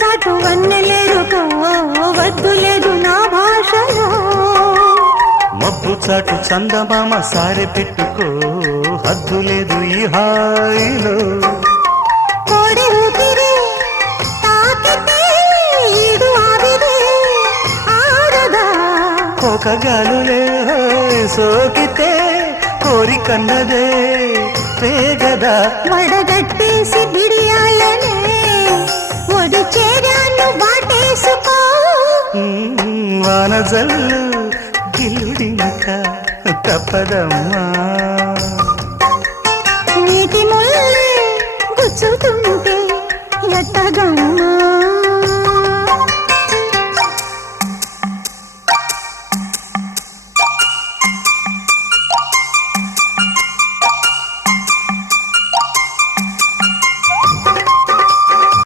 చాటు వన్నెలేరుకో వద్దు లేదు నా భాషలో మబ్బు చాటు చందమామ సారె పెట్టుకో హద్దు లేదు ఈ హాయిలో కోడి ఊపిరి తాకితే ఈడు ఆవిరి ఆరదా కోకగాలులే సోకితే కోరికన్నదే పేగదా వడగట్టేసి బిడియాలనే ఒడి చేరాను వాటేసుకో వానజల్లు గిల్లుడింక తప్పదమ్మా